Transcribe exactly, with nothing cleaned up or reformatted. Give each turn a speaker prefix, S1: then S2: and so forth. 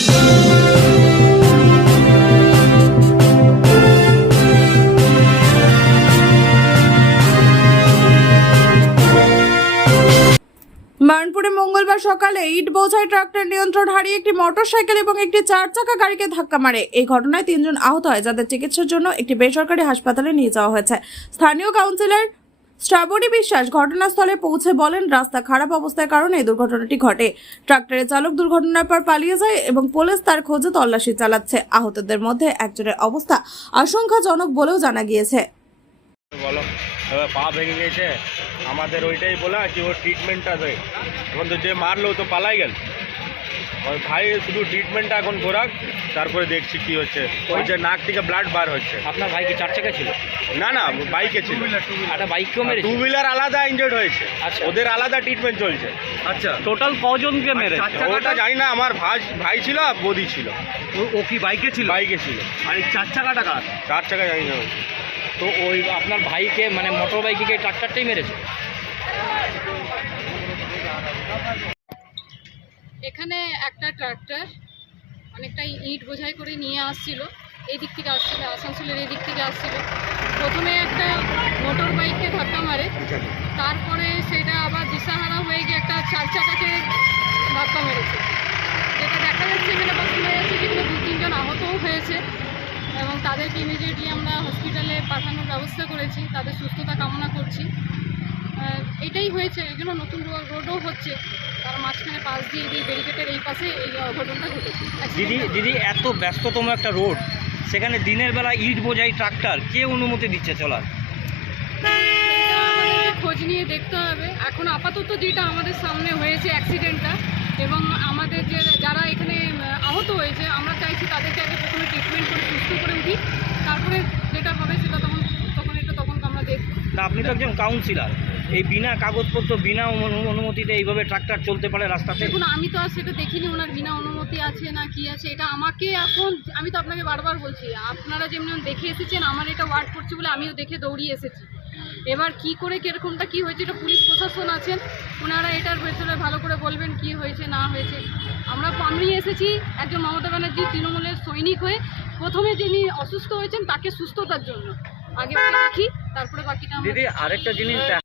S1: বার্নপুরে মঙ্গলবার সকালে ইট বোঝাই ট্রাক্টর নিয়ন্ত্রণ হারিয়ে একটি মোটরসাইকেল এবং একটি চার চাকা গাড়িকে ধাক্কা মারে। এই ঘটনায় তিনজন আহত হয়, যাদের চিকিৎসার জন্য একটি বেসরকারি হাসপাতালে নিয়ে যাওয়া হয়েছে। স্থানীয় কাউন্সিলর শ্রাবণী বিশ্বাস ঘটনাস্থলে পৌঁছে বলেন, রাস্তা খারাপ অবস্থার কারণে এই দুর্ঘটনাটি ঘটে। ট্রাক্টরের চালক দুর্ঘটনার পর পালিয়ে যায় এবং পুলিশ তার খোঁজে তল্লাশি চালাচ্ছে। আহতদের মধ্যে একজনের অবস্থা আশঙ্কাজনক বলেও জানা গিয়েছে।
S2: বলো এবার পা ভেঙে গেছে, আমাদের ওইটাই বলা যে ও ট্রিটমেন্টটা দেয়। এখন তো যে মারলো তো পালাই গেল, ওই ভাই শুধু ট্রিটমেন্টটা এখন ঘোরাক, তারপরে দেখছি কি হচ্ছে। ওই যে নাক থেকে ব্লাড বার হচ্ছে।
S3: আপনার ভাই কি চার চাকা ছিল?
S2: না না, বাইকে ছিল।
S3: একটা বাইককেও মেরেছে?
S2: টু হুইলার আলাদা ইনজয়েড হয়েছে।
S3: আচ্ছা,
S2: ওদের আলাদা ট্রিটমেন্ট চলছে।
S3: আচ্ছা, টোটাল কজনকে মেরেছে?
S2: ওটা জানি না, আমার ভাই ভাই ছিল আর বদি ছিল।
S3: ও কি বাইকে ছিল?
S2: বাইকে ছিল।
S3: আর এই চার চাকাটা কার?
S2: চার চাকা জানি না।
S3: তো ওই আপনার ভাইকে মানে মোটর বাইকে ট্রাক্টরটাই মেরেছে?
S4: এখানে একটা ট্রাক্টর অনেকটাই ইট বোঝাই করে নিয়ে আসছিল, এই দিক থেকে আসছিল, আসানসোলের এই দিক থেকে আসছিল। প্রথমে একটা মোটর বাইককে ধাক্কা মারে, তারপরে সেটা আবার দিশাহারা হয়ে গিয়ে একটা চার চাকাকে ধাক্কা মেরেছে। যেটা দেখা যাচ্ছে এখানে বা শোনা যাচ্ছে যেগুলো দু তিনজন আহতও হয়েছে এবং তাদেরকে ইমিডিয়েটলি আমরা হসপিটালে পাঠানোর ব্যবস্থা করেছি, তাদের সুস্থতা কামনা করছি। এটাই হয়েছে, এই জন্য নতুন রোডও হচ্ছে, তার মাঝখানে পাশ দিয়ে এই ব্যারিকেডের এই পাশে এই অঘটনটা ঘটেছে।
S3: দিদি দিদি এত ব্যস্ততম একটা রোড, সেখানে দিনের বেলা ইট বোঝাই ট্রাক্টর কে অনুমতি দিচ্ছে চলার?
S4: খোঁজ নিয়ে দেখতে হবে। এখন আপাতত যেটা আমাদের সামনে হয়েছে অ্যাক্সিডেন্টটা, এবং আমাদের যে যারা এখানে আহত হয়েছে আমরা চাইছি তাদেরকে আগে প্রথমে ট্রিটমেন্ট করে সুস্থ করে উঠি, তারপরে যেটা হবে সেটা তখন তখন এটা তখন আমরা দেখব।
S3: তা আপনি তো একজন কাউন্সিলর, এই বিনা কাগজপত্র বিনা অনুমতিতে এইভাবে ট্রাক্টর চলতে পারে রাস্তাতে?
S4: দেখুন, আমি তো আর সেটা দেখিনি ওনার বিনা অনুমতি আছে না কি আছে, এটা আমাকে এখন আমি তো আপনাকে বারবার বলছি, আপনারা যেমন দেখে এসেছেন আমার এটা ওয়ার্ড করছে বলে আমিও দেখে দৌড়িয়ে এসেছি। এবার কি করে কীরকমটা কী হয়েছে এটা পুলিশ প্রশাসন আছেন, ওনারা এটার ভেতরে ভালো করে বলবেন কি হয়েছে না হয়েছে। আমরা আমি এসেছি একজন মমতা ব্যানার্জি তৃণমূলের সৈনিক হয়ে, প্রথমে যিনি অসুস্থ হয়েছেন তাকে সুস্থতার জন্য, আগে দেখি তারপরে বাকিটা।
S3: দিদি আরেকটা জিনিস